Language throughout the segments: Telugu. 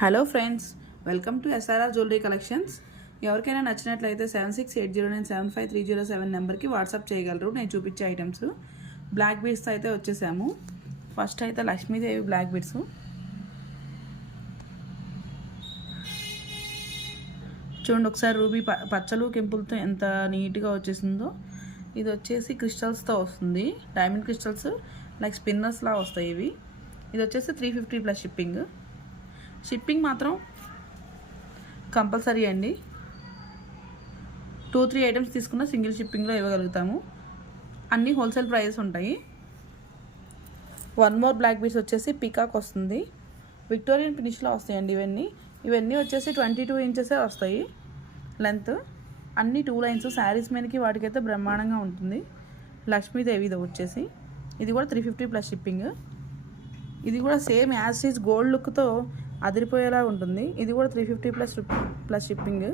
Hello friends, welcome to SRR jewellery collections. ఎవరికైనా నచ్చినట్లయితే 7680975307 నెంబర్కి వాట్సాప్ చేయగలరు. నేను చూపించే ఐటమ్స్ బ్లాక్ బీడ్స్తో అయితే వచ్చేసాము. ఫస్ట్ అయితే లక్ష్మీదేవి బ్లాక్ బీడ్స్. చూడండి ఒకసారి, రూబీ పచ్చలు కెంపులతో ఎంత నీట్గా వచ్చేసిందో. ఇది వచ్చేసి క్రిస్టల్స్తో వస్తుంది, డైమండ్ క్రిస్టల్స్ లైక్ స్పిన్నర్స్లా వస్తాయి ఇవి. ఇది వచ్చేసి 350 ప్లస్ షిప్పింగ్. షిప్పింగ్ మాత్రం కంపల్సరీ అండి. 2-3 ఐటమ్స్ తీసుకున్న సింగిల్ షిప్పింగ్లో ఇవ్వగలుగుతాము. అన్నీ హోల్సేల్ ప్రైజెస్ ఉంటాయి. వన్ మోర్ బ్లాక్ బీడ్స్ వచ్చేసి పీకాక్ వస్తుంది, విక్టోరియన్ ఫినిష్లో వస్తాయండి. ఇవన్నీ వచ్చేసి 22 ఇంచెసే వస్తాయి లెంత్. అన్ని 2 లైన్స్ శారీస్ మీదకి వాటికైతే బ్రహ్మాండంగా ఉంటుంది. లక్ష్మీదేవి ఇది వచ్చేసి, ఇది కూడా 350 ప్లస్ షిప్పింగ్. ఇది కూడా సేమ్ యాజ్ ఈజ్ గోల్డ్ లుక్తో అదిరిపోయేలా ఉంటుంది. ఇది కూడా 350 ప్లస్ షిప్పింగ్.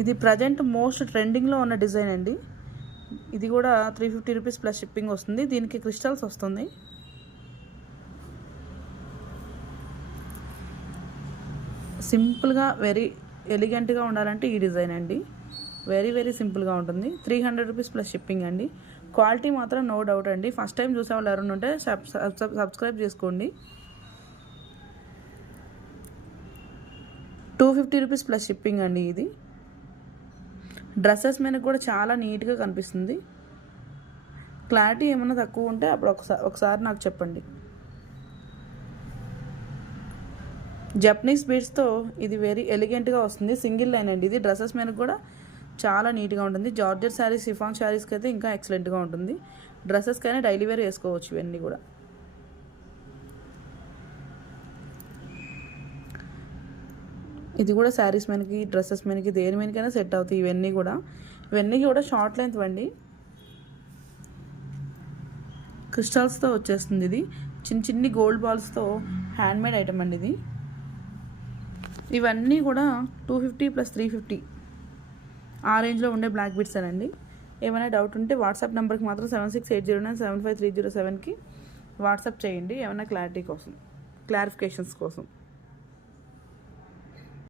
ఇది ప్రజెంట్ మోస్ట్ ట్రెండింగ్లో ఉన్న డిజైన్ అండి. ఇది కూడా 350 రూపీస్ ప్లస్ షిప్పింగ్ వస్తుంది. దీనికి క్రిస్టల్స్ వస్తుంది. సింపుల్గా వెరీ ఎలిగెంట్గా ఉండాలంటే ఈ డిజైన్ అండి. వెరీ సింపుల్గా ఉంటుంది. 300 రూపీస్ ప్లస్ షిప్పింగ్ అండి. క్వాలిటీ మాత్రం నో డౌట్ అండి. ఫస్ట్ టైం చూసే వాళ్ళు ఎవరైనా ఉంటే సబ్స్క్రైబ్ చేసుకోండి. 250 రూపీస్ ప్లస్ షిప్పింగ్ అండి. ఇది డ్రెస్సెస్ మీద కూడా చాలా నీట్గా కనిపిస్తుంది. క్లారిటీ ఏమైనా తక్కువ ఉంటే అప్పుడు ఒకసారి నాకు చెప్పండి. జపనీస్ బీడ్స్తో ఇది వెరీ ఎలిగెంట్గా వస్తుంది. సింగిల్ లైన్ అండి. ఇది డ్రెస్సెస్ మీద కూడా చాలా నీట్గా ఉంటుంది. జార్జెట్ శారీస్, సిఫాన్ శారీస్కి అయితే ఇంకా ఎక్సలెంట్గా ఉంటుంది. డ్రెస్సెస్కి అయినా డైలీ వేర్ వేసుకోవచ్చు ఇవన్నీ కూడా. ఇది కూడా శారీస్ మీదకి, డ్రెస్సెస్ మీదకి, దేని మీదకైనా సెట్ అవుతాయి. ఇవన్నీ కూడా షార్ట్ లెంత్ అండి. క్రిస్టల్స్తో వచ్చేస్తుంది. ఇది చిన్ని గోల్డ్ బాల్స్తో హ్యాండ్మేడ్ ఐటమ్ అండి ఇది. ఇవన్నీ కూడా 250 ప్లస్ 350 ఆ రేంజ్లో ఉండే బ్లాక్ బీడ్స్ అనండి. ఏమైనా డౌట్ ఉంటే వాట్సాప్ నెంబర్కి మాత్రం 7680975307కి వాట్సాప్ చేయండి, ఏమైనా క్లారిఫికేషన్స్ కోసం.